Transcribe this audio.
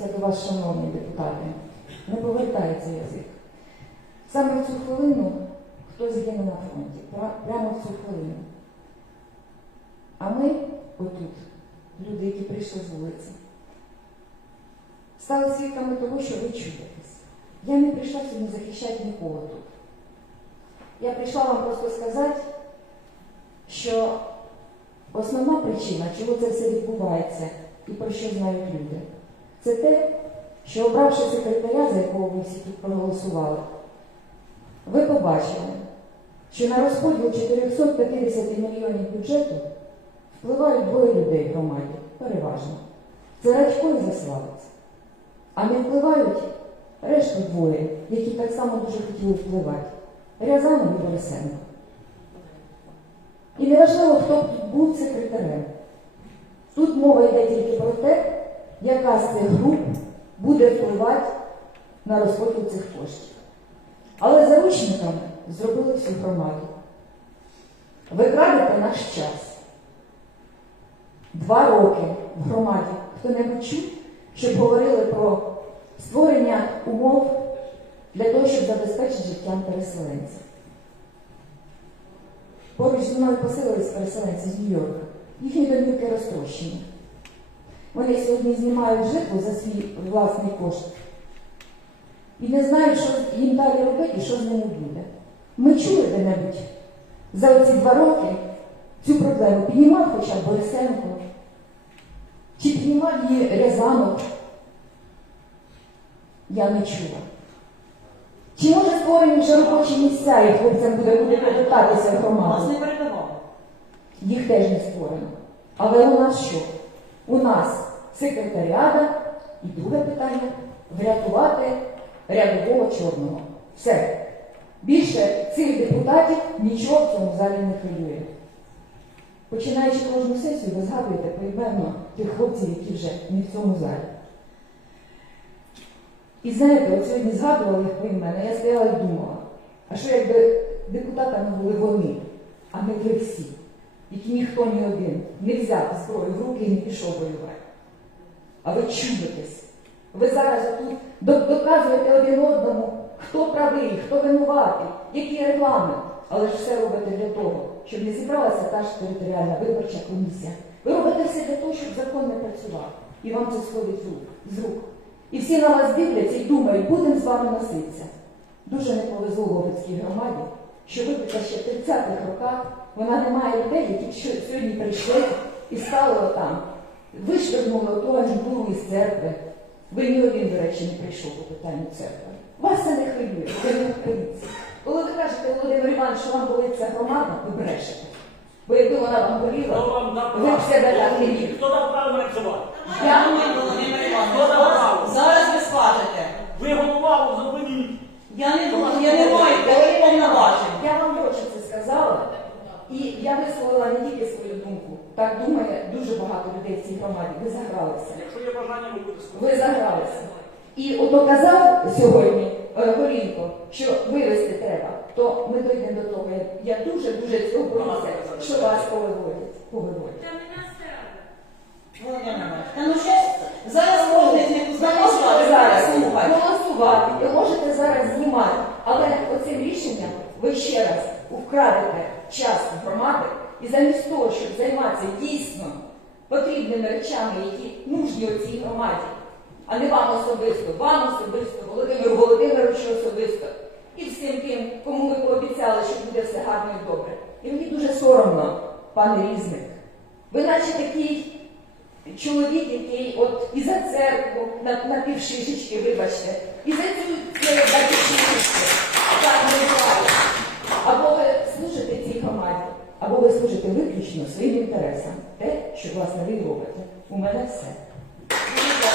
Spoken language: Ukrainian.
це до вас, шановні депутати, не повертається язик. Саме в цю хвилину хтось гине на фронті, прямо в цю хвилину. А ми отут, люди, які прийшли з вулиці, стали свідками того, що ви чуєтесь. Я не прийшла сьогодні захищати нікого тут. Я прийшла вам просто сказати, що основна причина, чого це все відбувається і про що знають люди, це те, що обравши секретаря, за якого ви всі тут проголосували, ви побачили, що на розподіл 450 мільйонів бюджету впливають двоє людей в громаді, переважно. Це Радько і Заславець. А не впливають решту двоє, які так само дуже хотіли впливати. Рязанов і Борисенко. І неважливо, хто був секретарем. Тут мова йде тільки про те, яка з цих груп буде впливати на розподіл цих коштів. Але заручниками зробили всю громаду. Ви крадете наш час. Два роки в громаді хто-небудь чув, щоб говорили про створення умов для того, щоб забезпечити життям переселенців. Поруч зі мною поселились переселенці з Нью-Йорка. Їхні домівки розтрощені. Вони сьогодні знімають житло за свій власний кошт і не знають, що їм далі робити і що з ними буде. Ми чули де-небудь за оці два роки цю проблему піднімав хоча б Борисенко, чи піднімав її Рязанов. Я не чула. Чи може створені вже робочі місця, і хлопцям буде буде повертатися в громаду? Їх теж не створено. Але у нас що? У нас секретаріада і друге питання врятувати рядового чорного. Все. Більше цих депутатів нічого в цьому залі не хвилює. Починаючи кожну сесію, ви згадуєте поіменно тих хлопців, які вже не в цьому залі. І знаєте, от сьогодні згадували їх поіменно, я стояла і думала, а що якби депутатами були вони, а не ви всі, які ніхто ні один не взяв зброю в руки і не пішов воювати. А ви чудитесь. Ви зараз тут доказуєте один одному, хто правий, хто винуватий, який регламент. Але ж все робите для того, щоб не зібралася та ж територіальна виборча комісія. Ви робите все для того, щоб закон не працював. І вам це сходить з рук. І всі на вас дивляться і думають, будемо з вами носитися. Дуже не повезло Ловицькій громаді, що випадка ще в 30-х роках вона не має людей, які сьогодні прийшли і стали отам. Вишвернули оту ажбуру із церкви. Ви ні один, до речі, не прийшов по питанню церкви. Вас це не хвилює, ви не хвилюється. Коли ви кажете, Володимир Іванович, що вам болиться громада, ви брешете. Бо якби вона вам боліла, ви б себе так не вів. Хто дав право працювати? Я думаю, Володимир Іванович, Хто дав право? зараз- зараз ви скажете. Ви голова зупиніть. Я не думаю, я не маю таких повноважень. Я вам точно це сказала, і я висловила не тільки свою думку. Так думає дуже багато людей в цій громаді. Ви загралися. Якщо є бажання, ви будете Ви загралися. І ото казав сьогодні е, Голінко, що вивезти треба, то ми дійдемо до того. Я- дуже-дуже цього боюся, що вас повиводять. повиводять. Та ну щось, зараз можете зараз голосувати, ви можете зараз знімати, але оцим рішенням ви ще раз вкрадете час громади і замість того, щоб займатися дійсно потрібними речами, які нужні цій громаді, а не вам особисто, вам особисто, Володимиру Володимировичу особисто і всім тим, кому ви пообіцяли, що буде все гарно і добре. І мені дуже соромно, пане Різник. Ви наче такий чоловік, який от і за церкву на, на півшишечки, вибачте, і за цю е, на півшишечки. Так не буває. Або ви служите цій громаді, або служите виключно своїм інтересам. Те, що власне ви робите. У мене все.